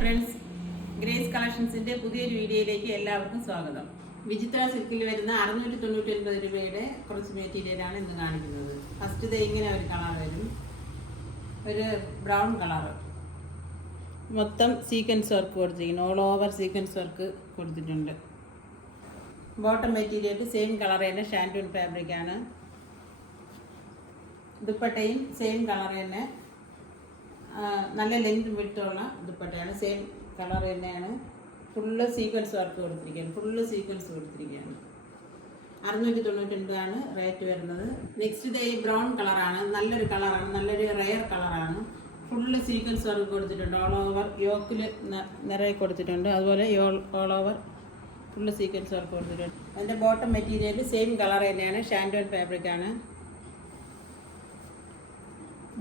Friends, grace കളക്ഷൻസിന്റെ പുതിയൊരു വീഡിയോയിലേക്ക് എല്ലാവർക്കും സ്വാഗതം. വിചിത്ര സിൽക്കിൽ വരുന്ന 699 രൂപയുടെ കുറച്ച് മെറ്റീരിയലാണ് ഇന്ന് കാണിക്കുന്നത്. ഫസ്റ്റ് ഇങ്ങനെ ഒരു കളർ വരും, ഒരു ബ്രൗൺ കളർ, മൊത്തം സീക്വൻസ് വർക്ക് കൊടുത്തിരിക്കുന്നു. ഓൾ ഓവർ സീക്വൻസ് വർക്ക് കൊടുത്തിട്ടുണ്ട്. ബോട്ടം മെറ്റീരിയൽ സെയിം കളർ തന്നെ, ഷാൻറ്റൂൺ ഫാബ്രിക് ആണ്. ദുപ്പട്ടയും സെയിം കളർ തന്നെ, നല്ല ലെങ്ത് വിട്ടുള്ള ദുപ്പട്ടയാണ്, സെയിം കളർ തന്നെയാണ്. ഫുള്ള് സീക്വൻസ് വർക്ക് കൊടുത്തിരിക്കുകയാണ്, 699 റേറ്റ് വരുന്നത്. നെക്സ്റ്റ് ഈ ബ്രൗൺ കളറാണ്, നല്ലൊരു കളറാണ്, നല്ലൊരു റെയർ കളറാണ്. ഫുള്ള് സീക്വൻസ് വർക്ക് കൊടുത്തിട്ടുണ്ട്. ഓൾ ഓവർ യോക്കിൽ നിറയെ കൊടുത്തിട്ടുണ്ട്, അതുപോലെ all over full sequence work കൊടുത്തിട്ടുണ്ട്. അതിൻ്റെ ബോട്ടം മെറ്റീരിയൽ സെയിം കളർ തന്നെയാണ്, ഷാൻറ്റൂൺ ഫാബ്രിക് ആണ്.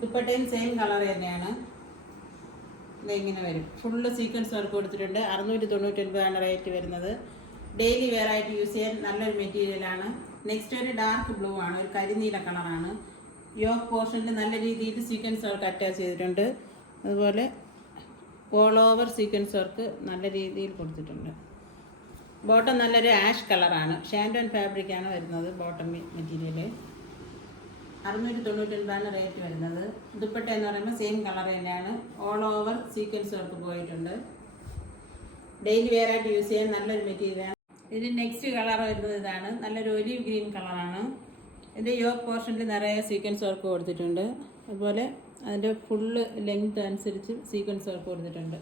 ദുപ്പട്ടയും സെയിം കളർ തന്നെയാണ്. ഇങ്ങനെ വരും, ഫുള്ള് സീക്വൻസ് വർക്ക് കൊടുത്തിട്ടുണ്ട്. 699 റേറ്റ് വരുന്നത്. ഡെയിലി വെയർ ആയിട്ട് യൂസ് ചെയ്യാൻ നല്ലൊരു മെറ്റീരിയലാണ്. നെക്സ്റ്റ് ഒരു ഡാർക്ക് ബ്ലൂ ആണ്, ഒരു കരിനീല കളറാണ്. യോക്ക് പോർഷനിൽ നല്ല രീതിയിൽ സീക്വൻസ് വർക്ക് അറ്റാച്ച് ചെയ്തിട്ടുണ്ട്. അതുപോലെ ഓൾ ഓവർ സീക്വൻസ് വർക്ക് നല്ല രീതിയിൽ കൊടുത്തിട്ടുണ്ട്. ബോട്ടം നല്ലൊരു ആഷ് കളറാണ്, ഷാൻറ്റൂൺ ഫാബ്രിക് ആണ് വരുന്നത്. ബോട്ടം മെറ്റീരിയൽ 699 റേറ്റ് വരുന്നത്. ദുപ്പട്ട എന്ന് പറയുമ്പോൾ സെയിം കളർ തന്നെയാണ്, ഓൾ ഓവർ സീക്വൻസ് വർക്ക് പോയിട്ടുണ്ട്. ഡെയിലി വെയർ ആയിട്ട് യൂസ് ചെയ്യാൻ നല്ലൊരു മെറ്റീരിയലാണ്. ഇതിന് നെക്സ്റ്റ് കളർ വരുന്നത് ഇതാണ്, നല്ലൊരു ഒലിവ് ഗ്രീൻ കളറാണ്. ഇതിൻ്റെ യോക്ക് പോർഷനിൽ നിറയെ സീക്വൻസ് വർക്ക് കൊടുത്തിട്ടുണ്ട്. അതുപോലെ അതിൻ്റെ ഫുള്ള് ലെങ്ത് അനുസരിച്ച് സീക്വൻസ് വർക്ക് കൊടുത്തിട്ടുണ്ട്.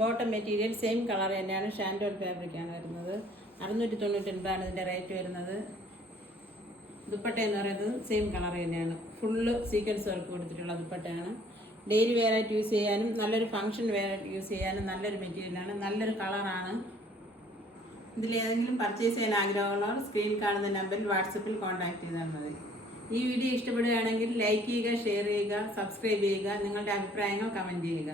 ബോട്ടം മെറ്റീരിയൽ സെയിം കളർ തന്നെയാണ്, ഷാൻറ്റൂൺ ഫാബ്രിക് ആണ് വരുന്നത്. 699 ഇതിൻ്റെ റേറ്റ് വരുന്നത്. ദുപ്പട്ട എന്ന് പറയുന്നത് സെയിം കളർ തന്നെയാണ്, ഫുള്ള് സീക്വൻസ് വർക്ക് കൊടുത്തിട്ടുള്ള ദുപ്പട്ടയാണ്. ഡെയിലി വെയർ ആയിട്ട് യൂസ് ചെയ്യാനും നല്ലൊരു ഫംഗ്ഷൻ വെയർ ആയിട്ട് യൂസ് ചെയ്യാനും നല്ലൊരു മെറ്റീരിയലാണ്, നല്ലൊരു കളറാണ്. ഇതിലേതെങ്കിലും പർച്ചേസ് ചെയ്യാൻ ആഗ്രഹമുള്ളവർ സ്ക്രീൻ കാണുന്ന നമ്പറിൽ വാട്സപ്പിൽ കോൺടാക്ട് ചെയ്താൽ മതി. ഈ വീഡിയോ ഇഷ്ടപ്പെടുകയാണെങ്കിൽ ലൈക്ക് ചെയ്യുക, ഷെയർ ചെയ്യുക, സബ്സ്ക്രൈബ് ചെയ്യുക, നിങ്ങളുടെ അഭിപ്രായങ്ങൾ കമൻറ്റ് ചെയ്യുക.